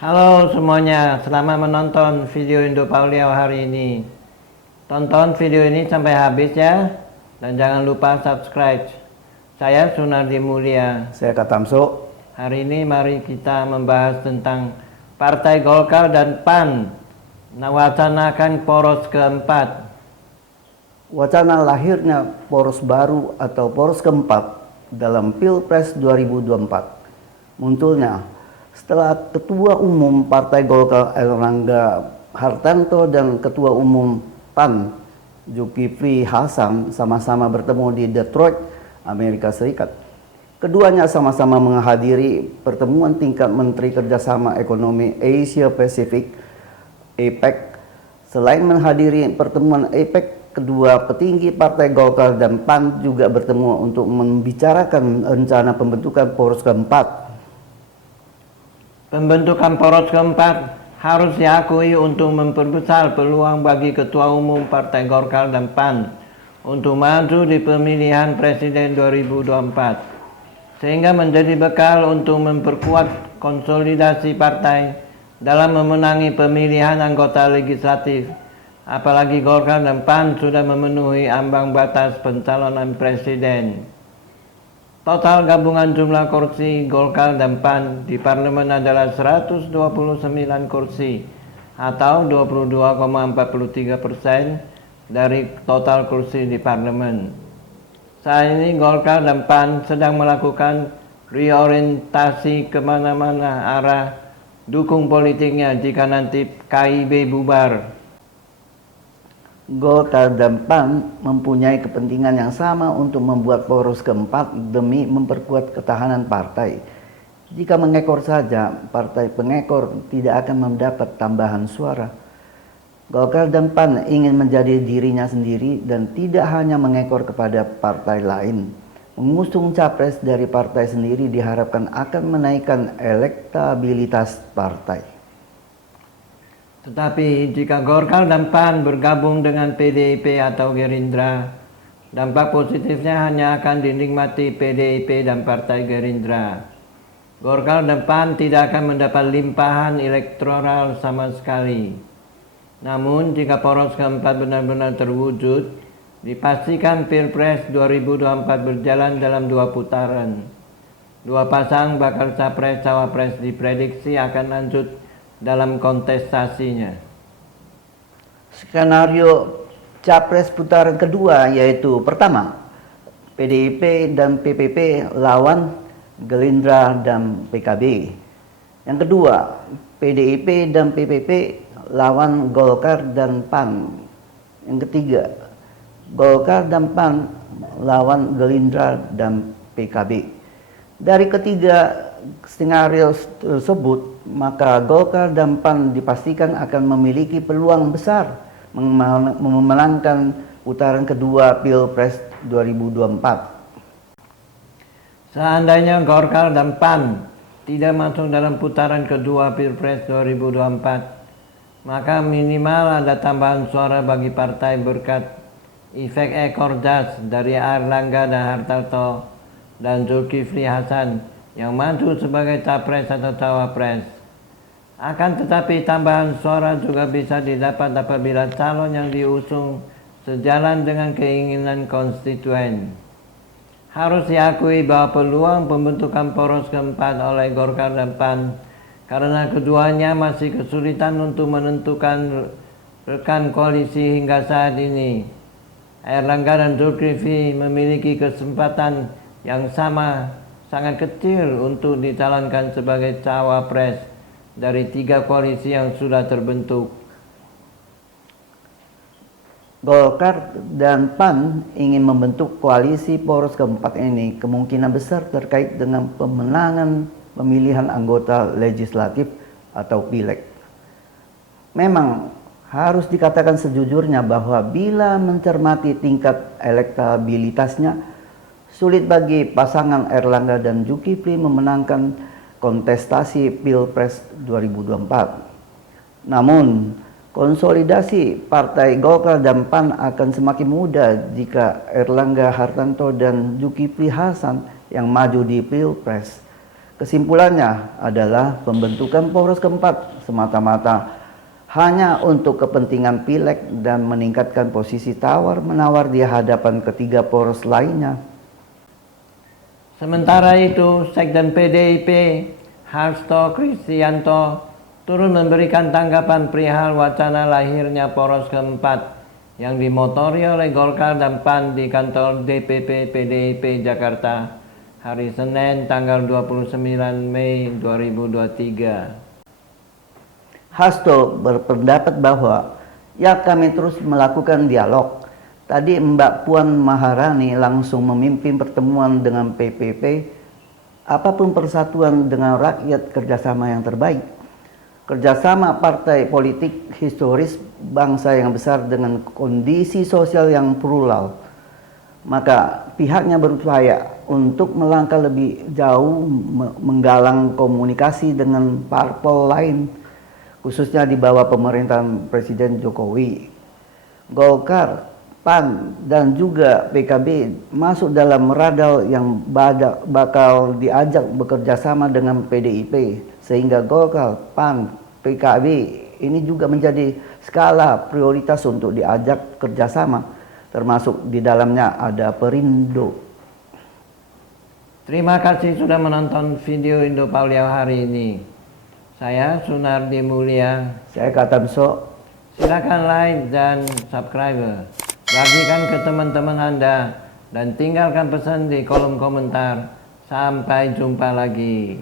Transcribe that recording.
Halo semuanya, selamat menonton video Indo Pauliau hari ini. Tonton video ini sampai habis ya, dan jangan lupa subscribe. Saya Sunardi Mulia. Saya Katamso. Hari ini mari kita membahas tentang Partai Golkar dan PAN mewacanakan poros keempat. Wacana lahirnya poros baru atau poros keempat dalam Pilpres 2024 munculnya setelah Ketua Umum Partai Golkar Airlangga Hartarto dan Ketua Umum PAN Zulkifli Hasan sama-sama bertemu di Detroit, Amerika Serikat. Keduanya sama-sama menghadiri pertemuan tingkat Menteri Kerjasama Ekonomi Asia Pasifik (APEC). Selain menghadiri pertemuan APEC, kedua petinggi Partai Golkar dan PAN juga bertemu untuk membicarakan rencana pembentukan poros keempat. Pembentukan poros keempat harus diakui untuk memperbesar peluang bagi Ketua Umum Partai Golkar dan PAN untuk maju di pemilihan Presiden 2024, sehingga menjadi bekal untuk memperkuat konsolidasi partai dalam memenangi pemilihan anggota legislatif. Apalagi Golkar dan PAN sudah memenuhi ambang batas pencalonan presiden. Total gabungan jumlah kursi Golkar dan PAN di parlemen adalah 129 kursi atau 22,43% dari total kursi di parlemen. Saat ini Golkar dan PAN sedang melakukan reorientasi kemana-mana arah dukung politiknya jika nanti KIB bubar. Golkar dan PAN mempunyai kepentingan yang sama untuk membuat poros keempat demi memperkuat ketahanan partai. Jika mengekor saja, partai pengekor tidak akan mendapat tambahan suara. Golkar dan PAN ingin menjadi dirinya sendiri dan tidak hanya mengekor kepada partai lain. Mengusung capres dari partai sendiri diharapkan akan menaikkan elektabilitas partai. Tetapi jika Golkar dan PAN bergabung dengan PDIP atau Gerindra, dampak positifnya hanya akan dinikmati PDIP dan Partai Gerindra. Golkar dan PAN tidak akan mendapat limpahan elektoral sama sekali. Namun jika poros keempat benar-benar terwujud, dipastikan Pilpres 2024 berjalan dalam 2 putaran. 2 pasang bakal capres-cawapres diprediksi akan lanjut dalam kontestasinya. Skenario capres putaran kedua yaitu pertama, PDIP dan PPP lawan Gerindra dan PKB. Yang kedua, PDIP dan PPP lawan Golkar dan PAN. Yang ketiga, Golkar dan PAN lawan Gerindra dan PKB. Dari ketiga skenario tersebut, maka Golkar dan PAN dipastikan akan memiliki peluang besar memenangkan putaran kedua Pilpres 2024. Seandainya Golkar dan PAN tidak masuk dalam putaran kedua Pilpres 2024, maka minimal ada tambahan suara bagi partai berkat efek ekor jas dari Airlangga dan Hartarto dan Zulkifli Hasan yang maju sebagai capres atau cawapres. Akan tetapi tambahan suara juga bisa didapat apabila calon yang diusung sejalan dengan keinginan konstituen. Harus diakui bahwa peluang pembentukan poros keempat oleh Golkar dan PAN karena keduanya masih kesulitan untuk menentukan rekan koalisi hingga saat ini. Airlangga dan Zulkifli memiliki kesempatan yang sangat kecil untuk dicalonkan sebagai cawapres dari 3 koalisi yang sudah terbentuk. Golkar dan PAN ingin membentuk koalisi poros keempat ini kemungkinan besar terkait dengan pemenangan pemilihan anggota legislatif atau pileg. Memang harus dikatakan sejujurnya bahwa bila mencermati tingkat elektabilitasnya, sulit bagi pasangan Airlangga dan Zulkifli memenangkan kontestasi Pilpres 2024. Namun, konsolidasi Partai Golkar dan PAN akan semakin mudah jika Airlangga Hartarto dan Zulkifli Hasan yang maju di Pilpres. Kesimpulannya adalah pembentukan poros keempat semata-mata hanya untuk kepentingan pileg dan meningkatkan posisi tawar-menawar di hadapan ketiga poros lainnya. Sementara itu, Sekjen PDIP Hasto Kristianto turun memberikan tanggapan perihal wacana lahirnya poros keempat yang dimotori oleh Golkar dan PAN di kantor DPP PDIP Jakarta hari Senin tanggal 29 Mei 2023. Hasto berpendapat bahwa ya kami terus melakukan dialog. Tadi Mbak Puan Maharani langsung memimpin pertemuan dengan PPP. Apapun persatuan dengan rakyat kerjasama yang terbaik. Kerjasama partai politik historis bangsa yang besar dengan kondisi sosial yang plural. Maka pihaknya berupaya untuk melangkah lebih jauh menggalang komunikasi dengan parpol lain, khususnya di bawah pemerintahan Presiden Jokowi. Golkar, PAN, dan juga PKB masuk dalam radar yang bakal diajak bekerja sama dengan PDIP, sehingga Golkar, PAN, PKB ini juga menjadi skala prioritas untuk diajak kerjasama, termasuk di dalamnya ada Perindo. Terima kasih sudah menonton video Indo Pauliau hari ini. Saya Sunardi Mulia. Saya Katamso. Silakan like dan subscribe. Bagikan ke teman-teman Anda dan tinggalkan pesan di kolom komentar. Sampai jumpa lagi.